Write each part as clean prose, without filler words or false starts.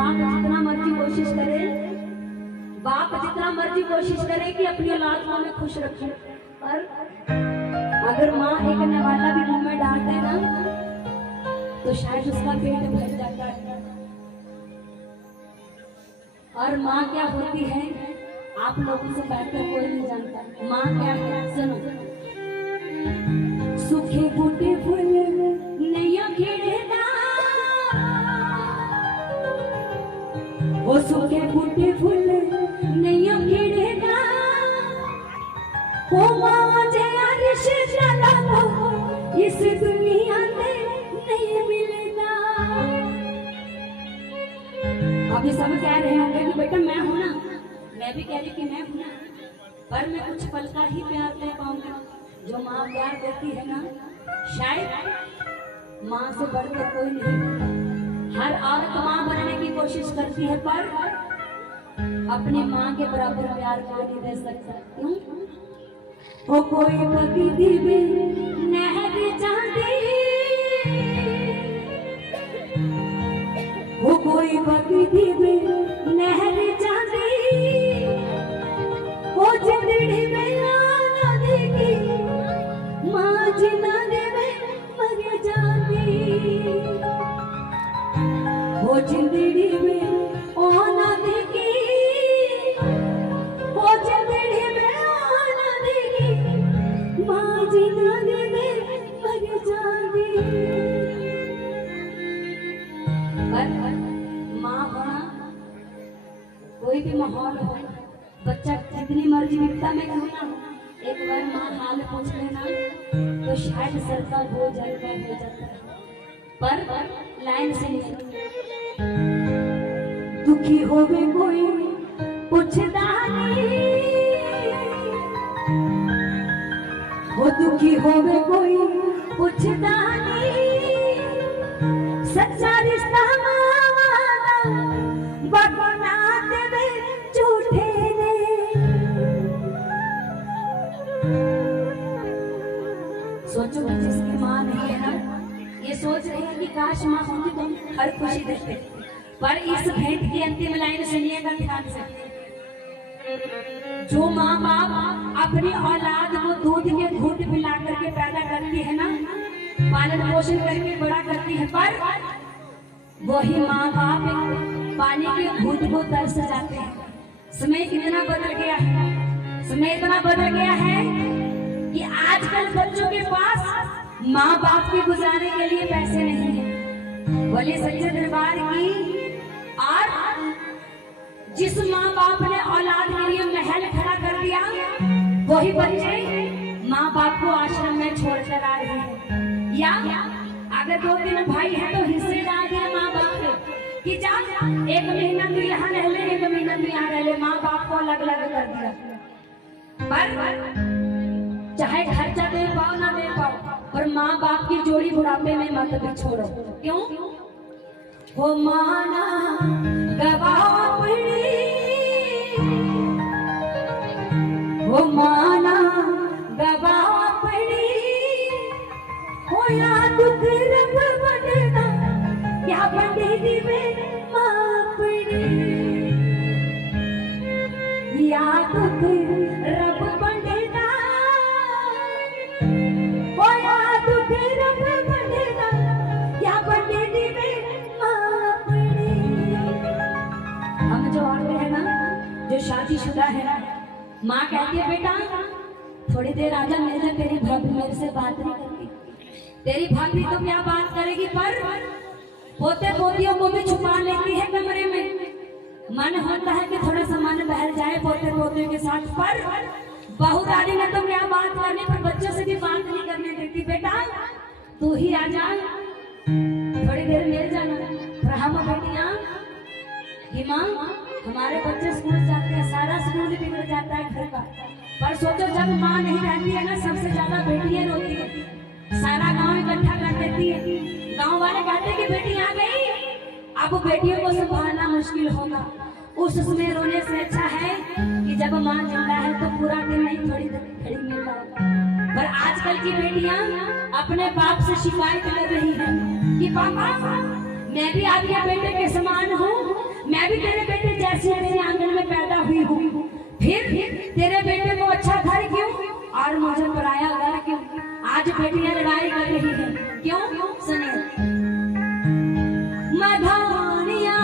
बाप जितना मर्जी कोशिश करे, बाप जितना मर्जी कोशिश करे कि अपनी औलाद को हमें खुश रखे, पर अगर माँ एक नवाला भी मुंह में डालते हैं ना तो शायद उसका पेट भर जाता है। और माँ क्या होती है आप लोगों से बेहतर कोई नहीं जानता। माँ क्या है सुनो। सूखे बूटे फूल नैया खेड़ेदा, वो सूखे बूटे फूल नैया खेड़ेदा, वो माँ जे अर्श जला तो इस दुनिया में नहीं मिलेगा। अभी सब कह रहे होंगे कि बेटा मैं हूं ना, मैं भी कह रही कि मैं हूं ना, पर मैं कुछ पल का ही प्यार दे पाऊंगा। जो माँ प्यार देती है ना, शायद माँ से बढ़कर कोई नहीं। हर औरत माँ बनने की कोशिश करती है, पर अपनी माँ के बराबर प्यार कोई नहीं दे सकता। क्यों? वो कोई पति दिवे नहर चांदी, वो कोई पति दिवे नहर चांदी, वो जिंदड़ी में आना देगी माँ जिना देवे मर जाती, वो जिंदड़ी में आना देगी, वो जिंदड़ी में आना देगी माँ जिना देवे मर जाती। माँ होना कोई भी माहौल हो, बच्चा जितनी मर्जी विपदा में क्यों ना, एक बार माँ हाल पूछ लेना तो शायद सरकार हो जाता है। पर लाइन से नहीं, दुखी हो गए कोई पूछता नहीं, वो दुखी हो गए कोई पूछता नहीं, सच्चा रिश्ता बना देवे झूठे ने। सोचो जिसकी माँ नहीं है ना, ये सोच रही है कि काश माँ होती तो हम हर खुशी देते। पर इस भेंट की अंतिम लाइन सुनिएगा ध्यान से। जो माँ बाप अपनी औलाद को दूध के घूंट पिला करके पैदा करती है ना, पालन पोषण करके बड़ा करती है, पर वही माँ बाप पानी के घूंट को तरस जाते हैं। समय कितना बदल गया है, समय इतना बदल गया है कि आजकल बच्चों के पास माँ बाप के गुजारे के लिए पैसे नहीं है। बोले सच्चे दरबार की। और जिस माँ बाप ने औलाद के लिए महल खड़ा कर दिया, वही बच्चे माँ बाप को आश्रम में छोड़कर आ रहे हैं। या अगर 2-3 भाई है तो हिस्से डाल दिया माँ बाप के कि जा 1 महीना तू यहाँ रह ले, 1 महीना तू यहाँ रह ले। माँ बाप को अलग अलग कर दिया। पर चाहे खर्चा दे पाओ ना दे पाओ, पर माँ बाप की जोड़ी बुढ़ापे में मत भी छोड़ो। क्यों? वो माना गवाह पड़ी, वो माना गवाह पड़ी, हो या दुख रब बनना या बंदेरी में माँ पड़ी, या दुख रब बनना, हो या दुख रब बनना या बंदेरी में माँ पड़ी। हम जो औरतें हैं ना, जो शादीशुदा है ना, माँ कहती है बेटा थोड़ी देर आजा मिल जा, तेरी भाभी मेरे से बात नहीं करती। तेरी भाभी तो क्या बात करेगी, पर पोते पोतियों को भी छुपा लेती है कमरे में। मन होता है कि थोड़ा सा मन बहल जाए पोते पोतियों के साथ, पर बहू रानी ने तो क्या बात करनी, पर बच्चों से भी बात नहीं करने देती। बेटा तू ही आजा, थोड़ी देर मिल जाना। पर हम बेटियां कि माँ हमारे बच्चे स्कूल जाते हैं, सारा स्कूल बिगड़ जाता है घर का। पर सोचो जब माँ नहीं रहती है ना, सबसे ज्यादा बेटियां रोती है, सारा गांव इकट्ठा कर देती है। गांव वाले कहते हैं कि बेटी आ गई, अब बेटियों को संभालना मुश्किल होगा। उस समय रोने से अच्छा है कि जब माँ जिंदा है तो पूरा दिन नहीं, थोड़ी घड़ी मिल रहा होगा। पर आजकल की बेटियां अपने बाप से शिकायत कर रही हैं कि पापा मैं भी आपके बेटे के समान हूँ, मैं भी तेरे बेटे जैसी तेरे आंगन में पैदा हुई हूँ। फिर तेरे बेटे को अच्छा घर क्यों और मुझे पराया घर क्यों? आज बेटियां लड़ाई कर रही है, क्यों? सुने मधानिया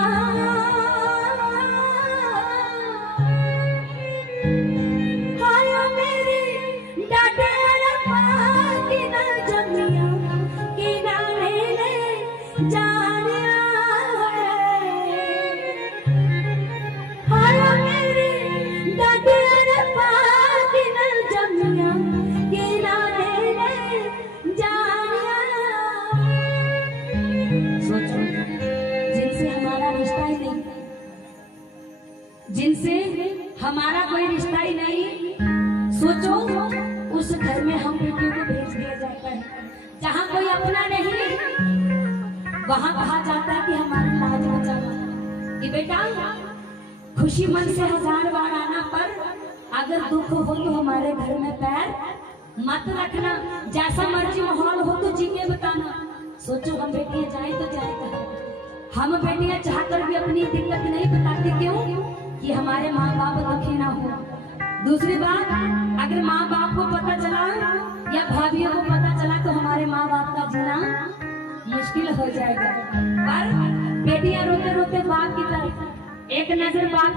जिनसे हमारा कोई रिश्ता ही नहीं, सोचो उस घर में हम बेटियों को भेज दिया जाता है। जहाँ कोई अपना नहीं, वहाँ कहा जाता है कि हमारी लाज बचाओ कि बेटा खुशी मन से 1000 बार आना, पर अगर दुख हो तो हमारे घर में पैर मत रखना। जैसा मर्जी माहौल हो तो जी के बताना। सोचो हम बेटियां जाए तो जाए कहाँ? हम बेटियां चाहकर भी अपनी दिक्कत नहीं बताती, क्यों? कि हमारे माँ बाप दुखी ना हो। दूसरी बात, अगर माँ बाप को पता चला या भाभियों को पता चला तो हमारे माँ बाप का जीना मुश्किल हो जाएगा। पर बेटियां रोते रोते बाप की तरफ एक नजर बाप